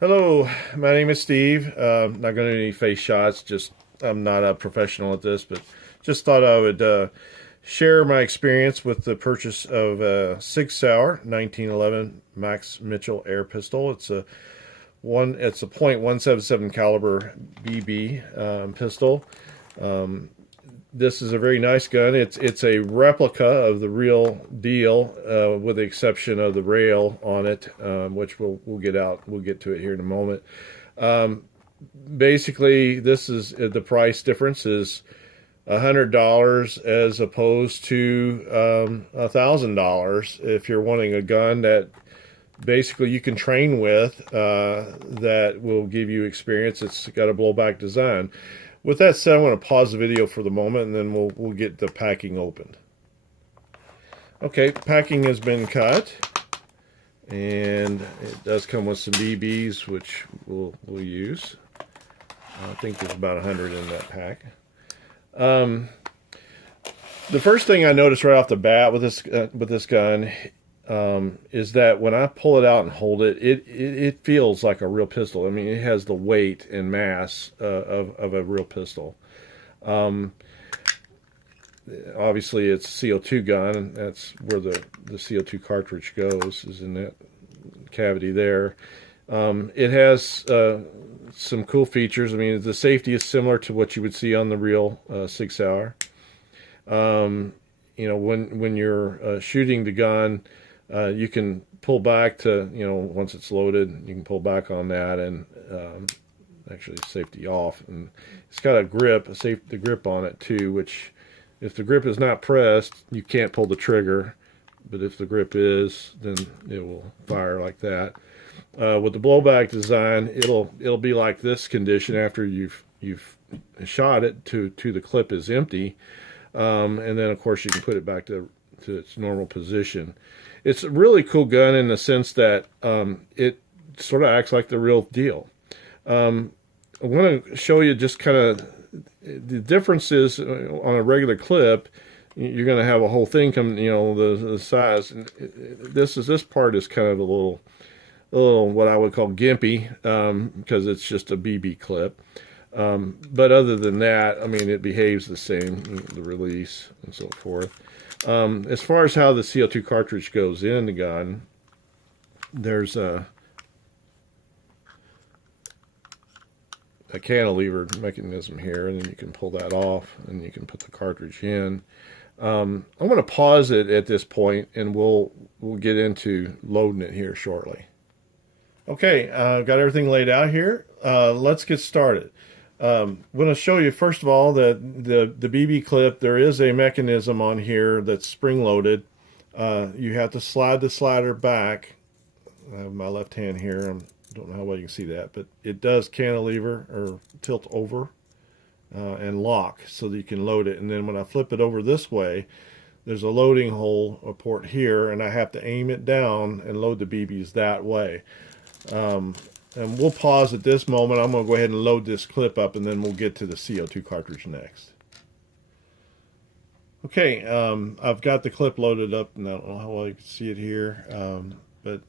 Hello, my name is Steve. Not going to do any face shots. Just I'm not a professional at this, but just thought I would share my experience with the purchase of a Sig Sauer 1911 Max Michel Air Pistol. It's a .177 caliber BB pistol. This is a very nice gun. It's a replica of the real deal, with the exception of the rail on it, which we'll get out. We'll get to it here in a moment. Um, Basically, this is the price difference is $100 as opposed to $1,000 if you're wanting a gun that basically you can train with, that will give you experience. It's got a blowback design. With that said, I'm going to pause the video for the moment, and then we'll get the packing opened. Okay, packing has been cut, and it does come with some BBs, which we'll use. I think there's about 100 in that pack. The first thing I noticed right off the bat with this gun is that when I pull it out and hold it, it feels like a real pistol. I mean, it has the weight and mass of a real pistol. Obviously, it's a CO2 gun, and that's where the CO2 cartridge goes, is in that cavity there. It has some cool features. I mean, the safety is similar to what you would see on the real Sig Sauer. When you're shooting the gun, you can pull back to, once it's loaded, you can pull back on that and actually safety off. And it's got a grip, the grip on it too, which if the grip is not pressed, you can't pull the trigger. But if the grip is, then it will fire like that. With the blowback design, it'll be like this condition after you've shot it to the clip is empty. And then, of course, you can put it back to its normal position. It's a really cool gun in the sense that it sort of acts like the real deal. I want to show you just kind of the differences on a regular clip. You're going to have a whole thing come, the size. And this part is kind of a little what I would call gimpy, because it's just a BB clip. But other than that, I mean, it behaves the same, the release and so forth. As far as how the CO2 cartridge goes in the gun, there's a cantilever mechanism here, and then you can pull that off, and you can put the cartridge in. I'm going to pause it at this point, and we'll get into loading it here shortly. Okay, I've got everything laid out here. Let's get started. I'm going to show you, first of all, that the BB clip, there is a mechanism on here that's spring-loaded. You have to slide the slider back. I have my left hand here. I don't know how well you can see that, but it does cantilever or tilt over and lock so that you can load it. And then when I flip it over this way, there's a loading hole, a port here, and I have to aim it down and load the BBs that way. And we'll pause at this moment. I'm going to go ahead and load this clip up, and then we'll get to the CO2 cartridge next. Okay, I've got the clip loaded up, and I don't know how well you can see it here, but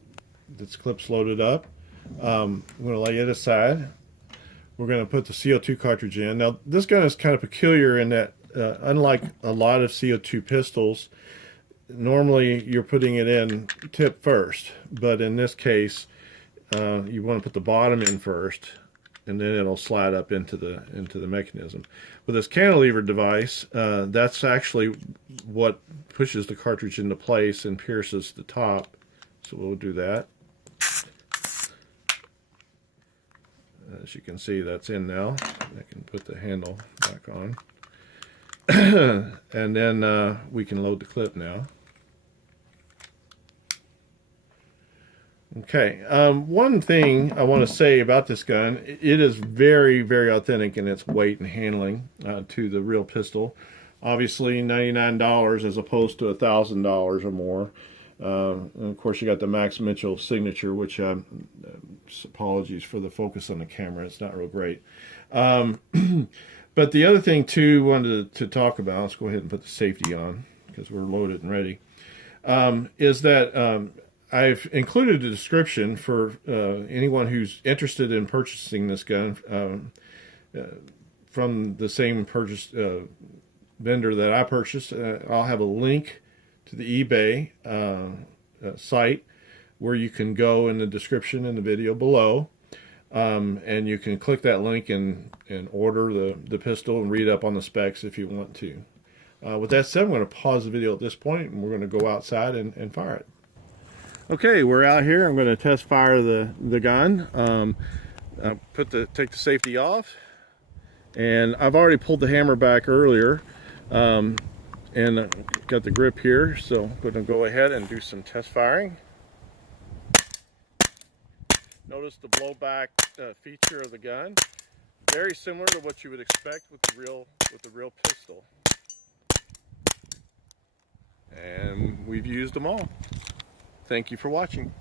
this clip's loaded up. I'm going to lay it aside. We're going to put the CO2 cartridge in. Now, this gun is kind of peculiar in that, unlike a lot of CO2 pistols, normally you're putting it in tip first, but in this case, you want to put the bottom in first, and then it'll slide up into the mechanism. With this cantilever device, that's actually what pushes the cartridge into place and pierces the top. So we'll do that. As you can see, that's in now. I can put the handle back on. And then we can load the clip now. Okay, one thing I want to say about this gun, it is very, very authentic in its weight and handling to the real pistol. Obviously, $99 as opposed to $1,000 or more. And of course, you got the Max Michel signature, which apologies for the focus on the camera. It's not real great. But the other thing, too, wanted to talk about, let's go ahead and put the safety on because we're loaded and ready, is that I've included a description for anyone who's interested in purchasing this gun from the same vendor that I purchased. I'll have a link to the eBay site where you can go in the description in the video below, and you can click that link and order the pistol and read up on the specs if you want to. With that said, I'm going to pause the video at this point, and we're going to go outside and fire it. Okay, we're out here. I'm going to test fire the gun. Take the safety off, and I've already pulled the hammer back earlier, and got the grip here. So I'm going to go ahead and do some test firing. Notice the blowback feature of the gun, very similar to what you would expect with the real pistol. And we've used them all. Thank you for watching.